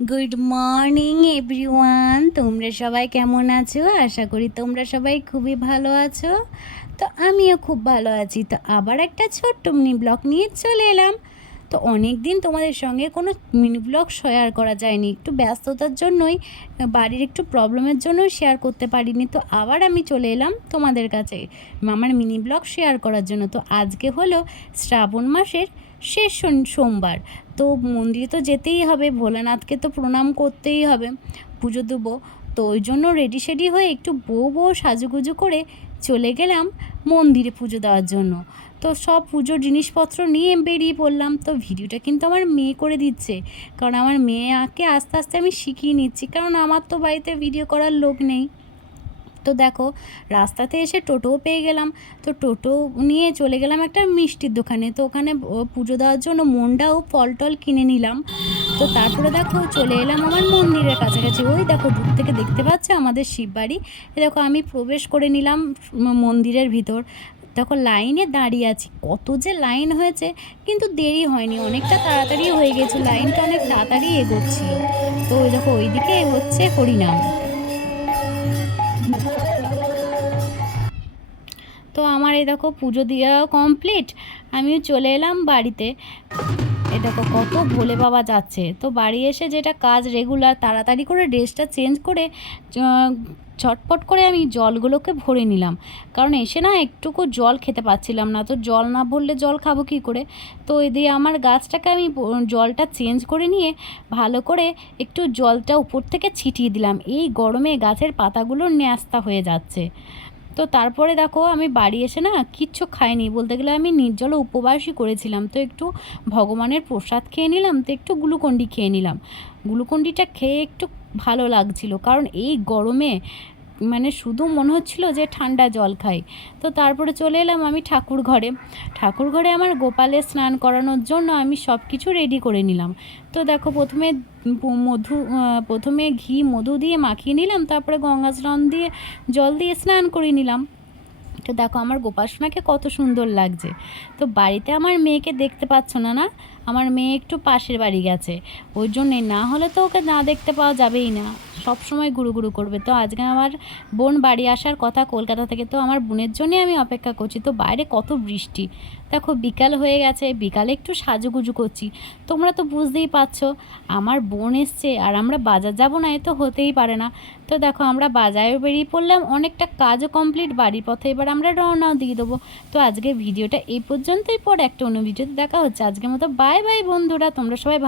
Good morning everyone, তোমরা সবাই কেমন আছো? আশা করি তোমরা সবাই খুবই ভালো আছো। তো আমিও খুব ভালো আছি। তো আবার একটা ছোট্ট মিনি ব্লগ নিয়ে চলে এলাম। তো অনেক দিন তোমাদের সঙ্গে কোনো মিনি ব্লগ শেয়ার করা যায়নি, একটু ব্যস্ততার জন্যই, বাড়ির একটু প্রবলেমের জন্যই শেয়ার করতে পারিনি। তো আবার আমি চলে এলাম তোমাদের কাছে আমার মিনি ব্লগ শেয়ার করার জন্য। তো আজকে হলো শ্রাবণ মাসের শেষ সোমবার। তো মন্দিরে তো যেতেই হবে, ভোলানাথকে তো প্রণাম করতেই হবে, পুজো দেবো। তো ওই জন্য রেডি সেডি হয়ে একটু বউ সাজুগুজু করে চলে গেলাম মন্দিরে পুজো দেওয়ার জন্য। তো সব পুজোর জিনিসপত্র নিয়ে বেরিয়ে পড়লাম। তো ভিডিওটা কিন্তু আমার মেয়ে করে দিচ্ছে, কারণ আমার মেয়েকে আস্তে আস্তে আমি শিখিয়ে নিচ্ছি, কারণ আমার তো বাড়িতে ভিডিও করার লোক নেই। তো দেখো, রাস্তাতে এসে টোটোও পেয়ে গেলাম। তো টোটো নিয়ে চলে গেলাম একটা মিষ্টির দোকানে। তো ওখানে পুজো দেওয়ার জন্য মন্ডা ও ফল টল কিনে নিলাম। তো তারপরে দেখো চলে এলাম আমার মন্দিরের কাছাকাছি। ওই দেখো দূর থেকে দেখতে পাচ্ছ আমাদের শিববাড়ি। দেখো আমি প্রবেশ করে নিলাম মন্দিরের ভিতর। দেখো লাইনে দাঁড়িয়ে আছি, কত যে লাইন হয়েছে, কিন্তু দেরি হয়নি, অনেকটা তাড়াতাড়ি হয়ে গেছে, লাইনটা অনেক তাড়াতাড়ি এগোচ্ছিল। তো ওই দেখো ওইদিকে হচ্ছে হরিনাম। তো আমার এই দেখো পুজো দেওয়া কমপ্লিট, আমিও চলে এলাম বাড়িতে। এ দেখো কত ভোলে বাবা যাচ্ছে। তো বাড়ি এসে যেটা কাজ রেগুলার, তাড়াতাড়ি করে ড্রেসটা চেঞ্জ করে ঝটপট করে আমি জলগুলোকে ভরে নিলাম, কারণ এসে না একটুকু জল খেতে পাচ্ছিলাম না। তো জল না ভরলে জল খাবো কী করে? তো এদিকে আমার গাছটাকে আমি জলটা চেঞ্জ করে নিয়ে ভালো করে একটু জলটা উপর থেকে ছিটিয়ে দিলাম। এই গরমে গাছের পাতাগুলো ন্যাস্তা হয়ে যাচ্ছে। তো তারপরে দেখো আমি বাড়ি এসে না কিচ্ছু খাইনি, বলতে গেলে আমি নির্জল উপবাসই করেছিলাম। তো একটু ভগবানের প্রসাদ খেয়ে নিলাম, তো একটু গ্লুকন্ডি খেয়ে নিলাম। গ্লুকন্ডিটা খেয়ে একটু ভালো লাগছিল, কারণ এই গরমে মানে শুধু মনে হচ্ছিল যে ঠান্ডা জল খাই। তো তারপরে চলে এলাম আমি ঠাকুর ঘরে। ঠাকুর ঘরে আমার গোপালের স্নান করানোর জন্য আমি সব কিছু রেডি করে নিলাম। তো দেখো প্রথমে ঘি মধু দিয়ে মাখিয়ে নিলাম, তারপরে গঙ্গা স্নান দিয়ে জল দিয়ে স্নান করে নিলাম। তো দেখো আমার গোপালসোনাকে কত সুন্দর লাগছে। তো বাড়িতে আমার মেয়েকে দেখতে পাচ্ছ না, না আমার মেয়ে একটু পাশের বাড়ি গেছে, ওই জন্যে, না হলে তো ওকে না দেখতে পাওয়া যাবেই না, সব সময় ঘুরু করবে। তো আজকে আমার বোন বাড়ি আসার কথা কলকাতা থেকে, তো আমার বোনের জন্যে আমি অপেক্ষা করছি। তো বাইরে কত বৃষ্টি, দেখো বিকাল হয়ে গেছে, বিকালে একটু সাজুগুজু করছি। তোমরা তো বুঝতেই পারছো আমার বোন এসছে আর আমরা বাজার যাবো না, এ তো হতেই পারে না। তো দেখো আমরা বাজারে বেরিয়ে পড়লাম, অনেকটা কাজও কমপ্লিট, বাড়ির পথে এবার আমরা রওনাও দিয়ে দেবো। তো আজকে ভিডিওটা এই পর্যন্তই, পর একটা অন্য ভিডিওতে দেখা হচ্ছে। আজকের মতো বাই বাই বন্ধুরা, তোমরা সবাই